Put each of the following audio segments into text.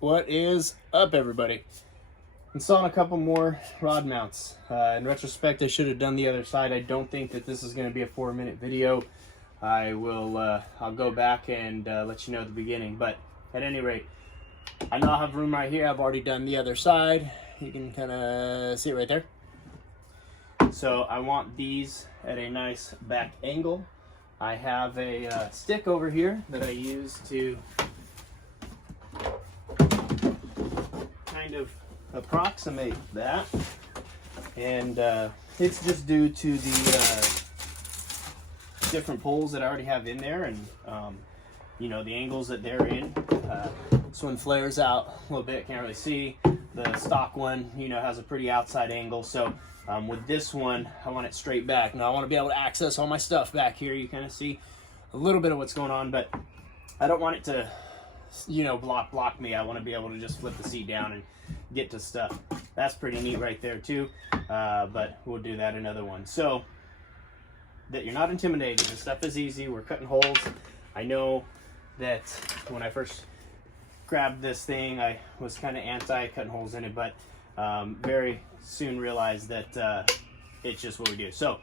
What is up, everybody? Installing a couple more rod mounts. In retrospect, I should have done the other side. I don't think that this is going to be a 4-minute video. I'll go back and let you know at the beginning. But at any rate, I now have room right here. I've already done the other side. You can kind of see it right there. So I want these at a nice back angle. I have a stick over here that I use to kind of approximate that, and it's just due to the different poles that I already have in there, and you know, the angles that they're in. This one flares out a little bit, can't really see. The stock one, you know, has a pretty outside angle, so with this one I want it straight back. Now I want to be able to access all my stuff back here. You kind of see a little bit of what's going on, but I don't want it to, you know, block me. I want to be able to just flip the seat down and get to stuff. That's pretty neat right there too, but we'll do that another one. So that you're not intimidated, this stuff is easy. We're cutting holes. I know that when I first grabbed this thing, I was kind of anti cutting holes in it, but very soon realized that it's just what we do. So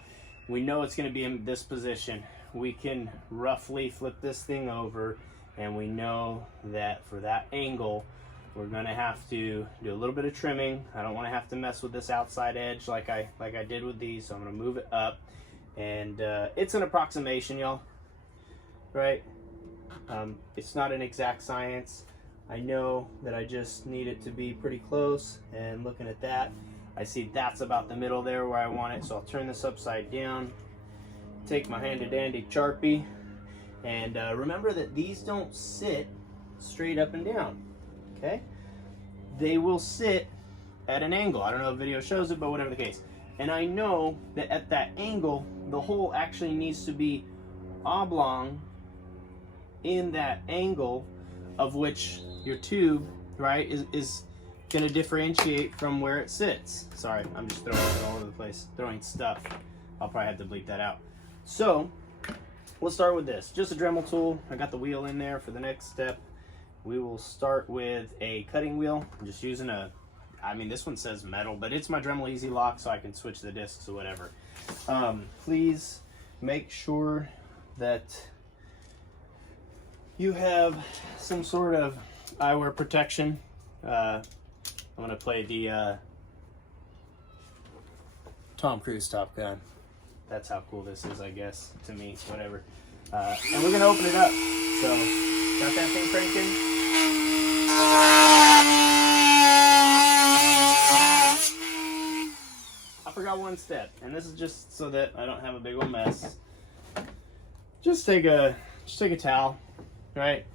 we know it's going to be in this position. We can roughly flip this thing over, and we know that for that angle we're going to have to do a little bit of trimming. I don't want to have to mess with this outside edge like I did with these, so I'm going to move it up, and it's an approximation, y'all, right? It's not an exact science. I know that I just need it to be pretty close, and looking at that, I see that's about the middle there where I want it. So I'll turn this upside down, take my handy dandy Sharpie, and remember that these don't sit straight up and down, okay? They will sit at an angle. I don't know if the video shows it, but whatever the case. And I know that at that angle, the hole actually needs to be oblong in that angle, of which your tube, right, is going to differentiate from where it sits. Sorry, I'm just throwing it all over the place, throwing stuff. I'll probably have to bleep that out. So let's start with this. Just a Dremel tool. I got the wheel in there for the next step. We will start with a cutting wheel. I'm just using a, I mean, this one says metal, but it's my Dremel Easy Lock, so I can switch the discs or whatever. Please make sure that you have some sort of eyewear protection. I'm gonna play the Tom Cruise Top Gun. That's how cool this is, I guess, to me, whatever. And we're gonna open it up. So, got that thing cranking. I forgot one step, and this is just so that I don't have a big old mess. Just take a towel, right?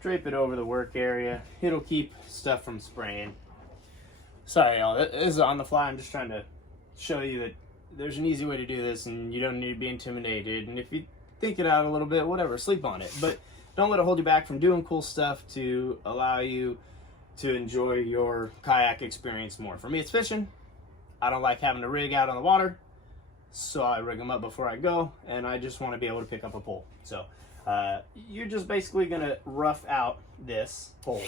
Drape it over the work area. It'll keep stuff from spraying. Sorry, y'all. This is on the fly. I'm just trying to show you that there's an easy way to do this, and you don't need to be intimidated. And if you think it out a little bit, whatever, sleep on it. But don't let it hold you back from doing cool stuff to allow you to enjoy your kayak experience more. For me, it's fishing. I don't like having to rig out on the water, so I rig them up before I go, and I just want to be able to pick up a pole. So you're just basically going to rough out this pole.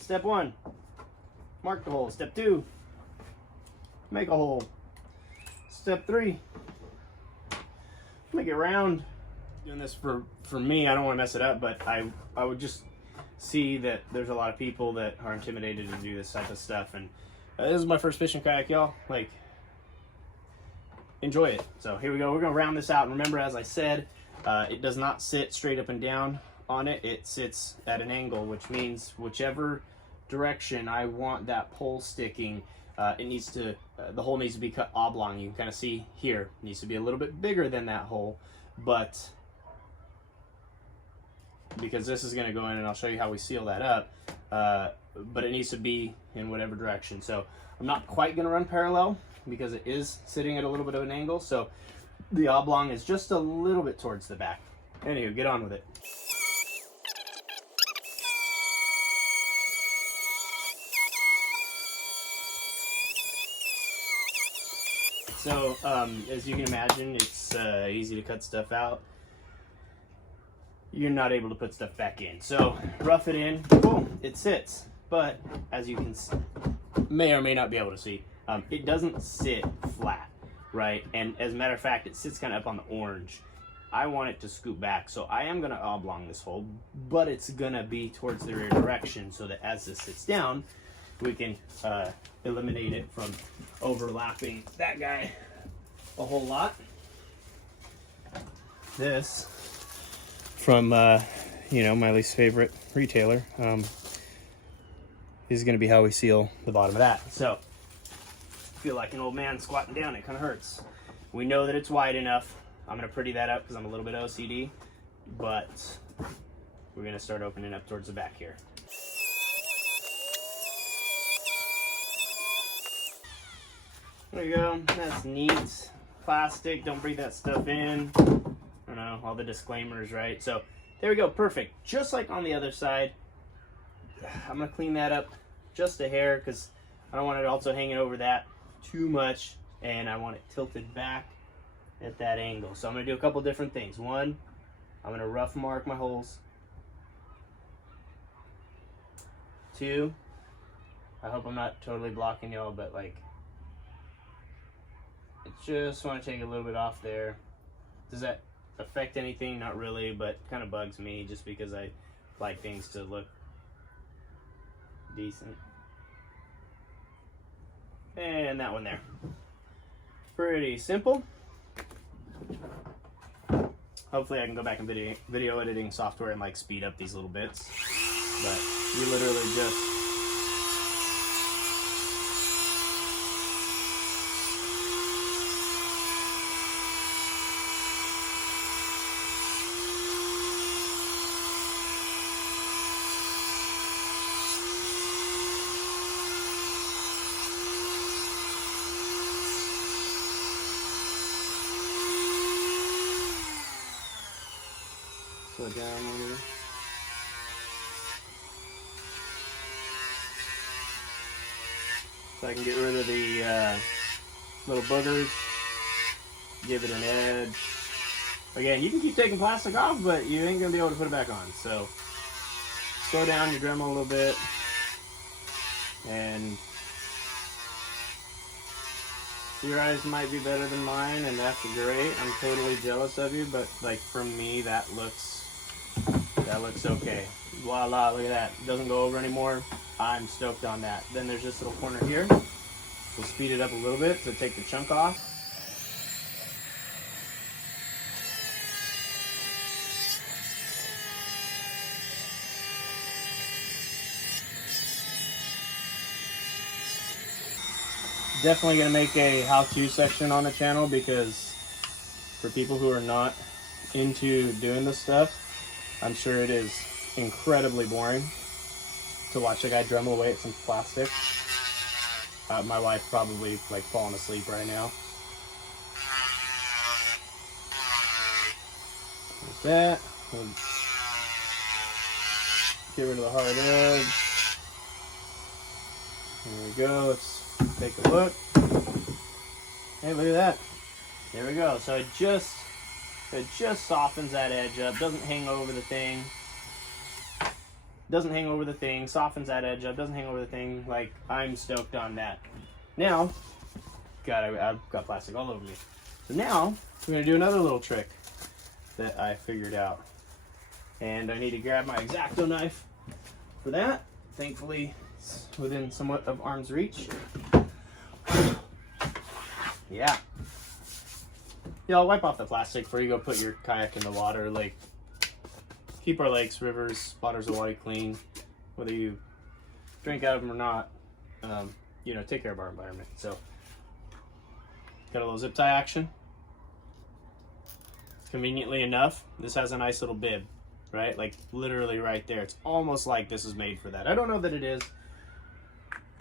Step 1, mark the hole. Step 2, make a hole. Step 3, make it round. Doing this for me, I don't want to mess it up, but I would just see that there's a lot of people that are intimidated to do this type of stuff, and this is my first fishing kayak, y'all. Like, enjoy it. So here we go. We're gonna round this out, and remember, as I said, it does not sit straight up and down on it. It sits at an angle, which means whichever direction I want that pole sticking, it needs to, the hole needs to be cut oblong. You can kind of see here, it needs to be a little bit bigger than that hole, but because this is going to go in, and I'll show you how we seal that up, but it needs to be in whatever direction. So I'm not quite going to run parallel because it is sitting at a little bit of an angle, so the oblong is just a little bit towards the back. Anywho, get on with it. So, as you can imagine, it's easy to cut stuff out. You're not able to put stuff back in. So, rough it in, boom, it sits. But, as you can may or may not be able to see, it doesn't sit flat, right? And as a matter of fact, it sits kind of up on the orange. I want it to scoot back, so I am going to oblong this hole, but it's going to be towards the rear direction so that as this sits down, we can eliminate it from overlapping that guy a whole lot. This, from you know, my least favorite retailer, is going to be how we seal the bottom of that. So, feel like an old man squatting down, it kind of hurts. We know that it's wide enough. I'm going to pretty that up because I'm a little bit OCD, but we're going to start opening up towards the back here. There you go, that's neat. Plastic, don't breathe that stuff in. I don't know, all the disclaimers, right? So there we go, perfect. Just like on the other side. I'm gonna clean that up just a hair because I don't want it also hanging over that too much, and I want it tilted back at that angle. So I'm gonna do a couple different things. One, I'm gonna rough mark my holes. Two, I hope I'm not totally blocking y'all, but like, I just want to take a little bit off there. Does that affect anything? Not really, but kind of bugs me just because I like things to look decent. And that one there. Pretty simple. Hopefully I can go back in video editing software and like speed up these little bits. But you literally just slow down a little. So I can get rid of the little boogers, give it an edge. Again, you can keep taking plastic off, but you ain't gonna be able to put it back on. So slow down your Dremel a little bit, and your eyes might be better than mine, and that's great. I'm totally jealous of you, but like for me, that looks okay. Voila, look at that. It doesn't go over anymore. I'm stoked on that. Then there's this little corner here. We'll speed it up a little bit to take the chunk off. Definitely going to make a how-to section on the channel, because for people who are not into doing this stuff, I'm sure it is incredibly boring to watch a guy Dremel away at some plastic. My wife probably like falling asleep right now. Like that. We'll get rid of the hard edge. There we go. Let's take a look. Hey, look at that. There we go. So it just softens that edge up. Doesn't hang over the thing. Doesn't hang over the thing. Softens that edge up. Doesn't hang over the thing. Like, I'm stoked on that. Now, God, I've got plastic all over me. So now we're gonna do another little trick that I figured out, and I need to grab my X-Acto knife for that. Thankfully, it's within somewhat of arm's reach. Yeah. Yeah, I'll wipe off the plastic before you go put your kayak in the water. Like, keep our lakes, rivers, waters of water clean, whether you drink out of them or not. You know, take care of our environment. So, got a little zip tie action. Conveniently enough, this has a nice little bib, right? Like, literally right there. It's almost like this is made for that. I don't know that it is,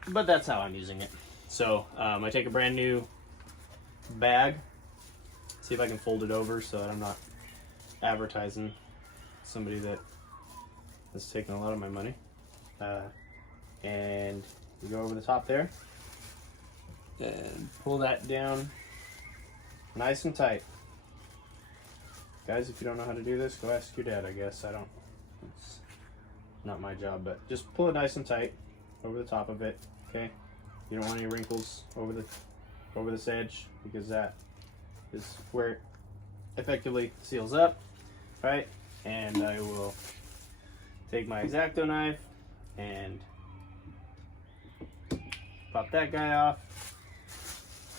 but that's how I'm using it. So, I take a brand new bag. See if I can fold it over so that I'm not advertising somebody that has taken a lot of my money. And you go over the top there and pull that down nice and tight. Guys, if you don't know how to do this, go ask your dad, I guess. I don't, it's not my job, but just pull it nice and tight over the top of it, okay? You don't want any wrinkles over this edge, because that is where it effectively seals up, right? And I will take my X-Acto knife and pop that guy off.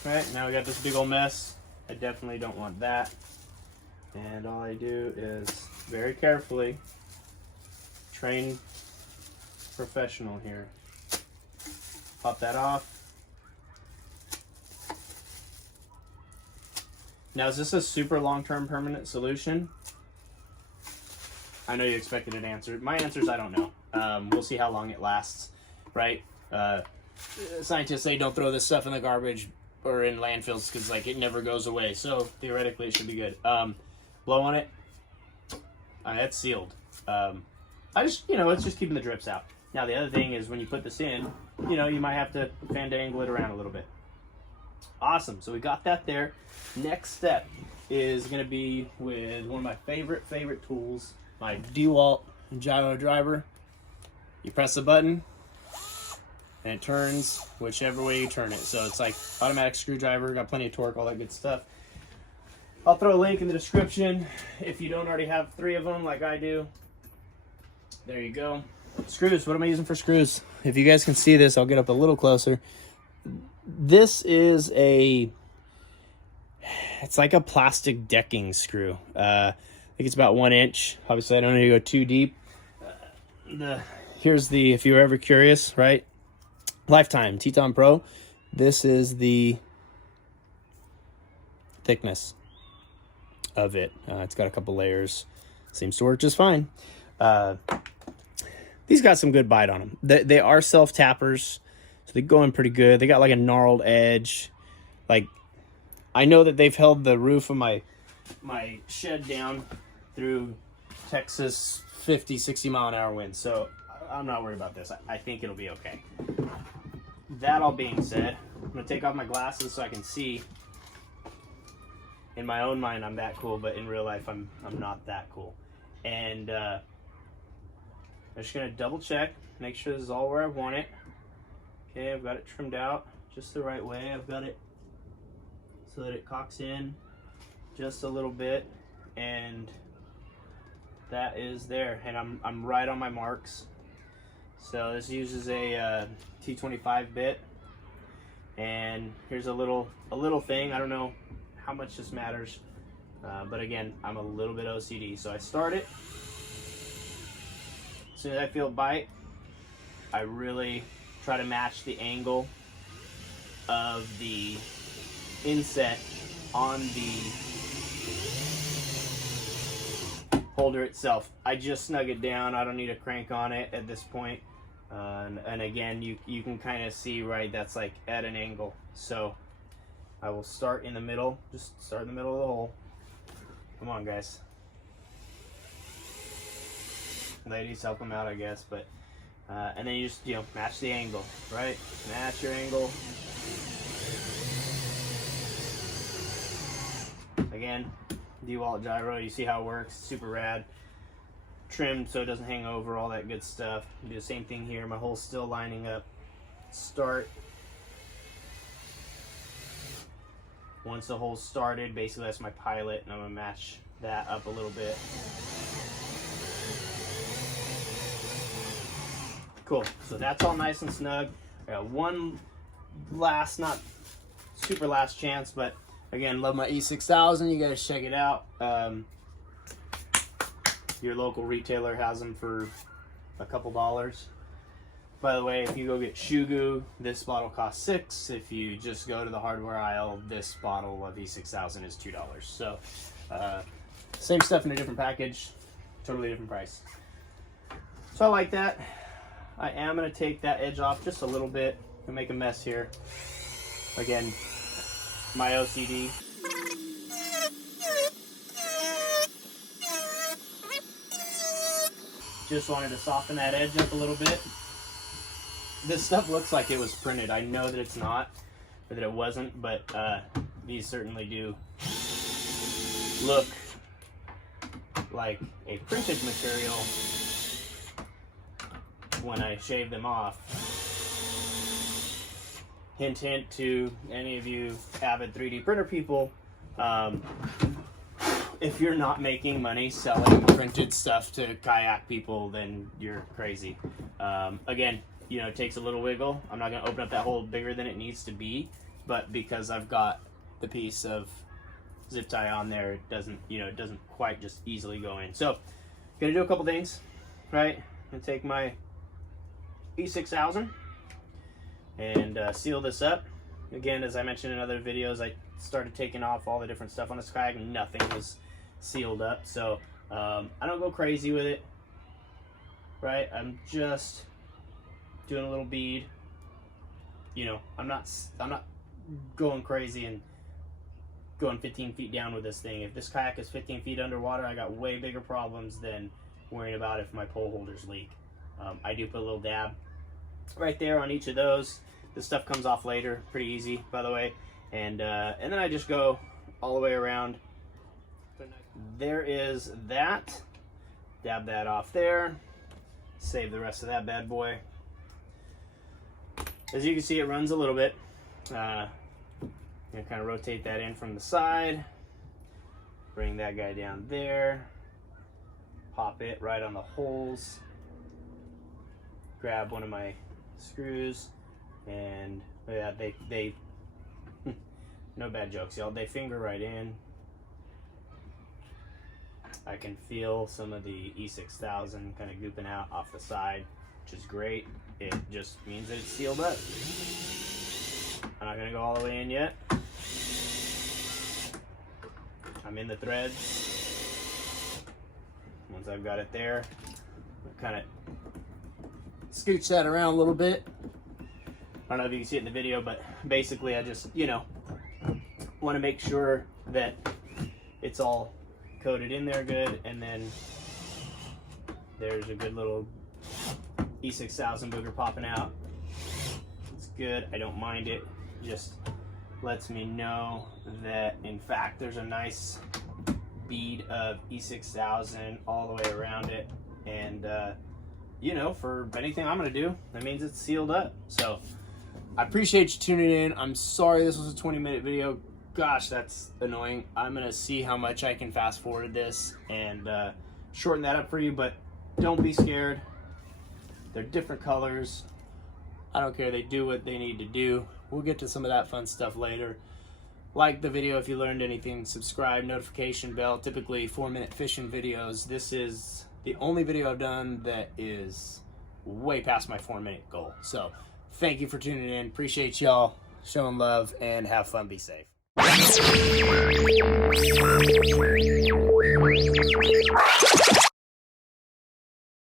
Right, now we got this big old mess. I definitely don't want that. And all I do is very carefully, trained professional here, pop that off. Now, is this a super long-term permanent solution? I know you expected an answer. My answer is I don't know. We'll see how long it lasts, right? Scientists say don't throw this stuff in the garbage or in landfills because like it never goes away. So theoretically, it should be good. Blow on it. It's sealed. I just, it's just keeping the drips out. Now the other thing is when you put this in, you might have to fandangle it around a little bit. Awesome. So we got that there. Next step is going to be with one of my favorite tools, my DeWalt gyro driver. You press the button and it turns whichever way you turn it. So it's like automatic screwdriver, got plenty of torque, all that good stuff. I'll throw a link in the description if you don't already have 3 of them like I do. There you go. Screws, what am I using for screws? If you guys can see this, I'll get up a little closer. This is it's like a plastic decking screw. I think it's about 1 inch. Obviously, I don't need to go too deep. Here's the, if you were ever curious, right? Lifetime Teton Pro. This is the thickness of it. It's got a couple layers. Seems to work just fine. These got some good bite on them. They are self-tappers, so they go in pretty good. They got like a gnarled edge. Like, I know that they've held the roof of my shed down through Texas 50, 60 mile an hour winds, so I'm not worried about this. I think it'll be okay. That all being said, I'm gonna take off my glasses so I can see. In my own mind, I'm that cool, but in real life, I'm not that cool. And I'm just gonna double check, make sure this is all where I want it. Okay, I've got it trimmed out just the right way. I've got it so that it cocks in just a little bit, and that is there. And I'm right on my marks. So this uses a T25 bit, and here's a little thing. I don't know how much this matters, but again, I'm a little bit OCD. So I start it. As soon as I feel a bite, I really try to match the angle of the inset on the holder itself. I just snug it down. I don't need a crank on it at this point. And again, you can kind of see, right, that's like at an angle. So I will start in the middle, just start in the middle of the hole. Come on, guys. Ladies, help them out, I guess. But and then you just, match the angle, right? Match your angle. Again, DeWalt gyro, you see how it works, super rad. Trimmed so it doesn't hang over, all that good stuff. Do the same thing here, my hole's still lining up. Start. Once the hole's started, basically that's my pilot, and I'm gonna match that up a little bit. Cool, so that's all nice and snug. I got one last, not super last chance, but again, love my E6000. You guys check it out. Your local retailer has them for a couple dollars. By the way, if you go get Shugu, this bottle costs $6. If you just go to the hardware aisle, this bottle of E6000 is $2. So, same stuff in a different package, totally different price. So I like that. I am going to take that edge off just a little bit and make a mess here. Again, my OCD. Just wanted to soften that edge up a little bit. This stuff looks like it was printed. I know that it's not, or that it wasn't, but these certainly do look like a printed material when I shave them off. Hint, hint to any of you avid 3D printer people. If you're not making money selling printed stuff to kayak people, then you're crazy. Again, you know, it takes a little wiggle. I'm not gonna open up that hole bigger than it needs to be, but because I've got the piece of zip tie on there, it doesn't, you know, it doesn't quite just easily go in. So, gonna do a couple things, right? I'm gonna take my E6000 and seal this up. Again, as I mentioned in other videos, I started taking off all the different stuff on this kayak and nothing was sealed up. So I don't go crazy with it, right? I'm just doing a little bead. You know, I'm not going crazy and going 15 feet down with this thing. If this kayak is 15 feet underwater, I got way bigger problems than worrying about if my pole holders leak. I do put a little dab right there on each of those. This stuff comes off later, pretty easy, by the way. And then I just go all the way around. There is that. Dab that off there. Save the rest of that bad boy. As you can see, it runs a little bit. Kind of rotate that in from the side. Bring that guy down there. Pop it right on the holes. Grab one of my screws, and yeah, they no bad jokes, y'all. They finger right in. I can feel some of the E6000 kind of gooping out off the side, which is great. It just means that it's sealed up. I'm not gonna go all the way in yet. I'm in the threads. Once I've got it there, kind of scooch that around a little bit. I don't know if you can see it in the video, but basically I just, you know, want to make sure that it's all coated in there good, and then there's a good little E6000 booger popping out. It's good. I don't mind it. Just lets me know that in fact there's a nice bead of E6000 all the way around it, and you know, for anything I'm gonna do, that means it's sealed up. So I appreciate you tuning in. I'm sorry this was a 20-minute video. Gosh, that's annoying. I'm gonna see how much I can fast forward this and shorten that up for you, but don't be scared. They're different colors. I don't care. They do what they need to do. We'll get to some of that fun stuff later. Like the video if you learned anything. Subscribe, notification bell. Typically 4-minute fishing videos. This is the only video I've done that is way past my 4-minute goal. So thank you for tuning in. Appreciate y'all showing love, and have fun. Be safe.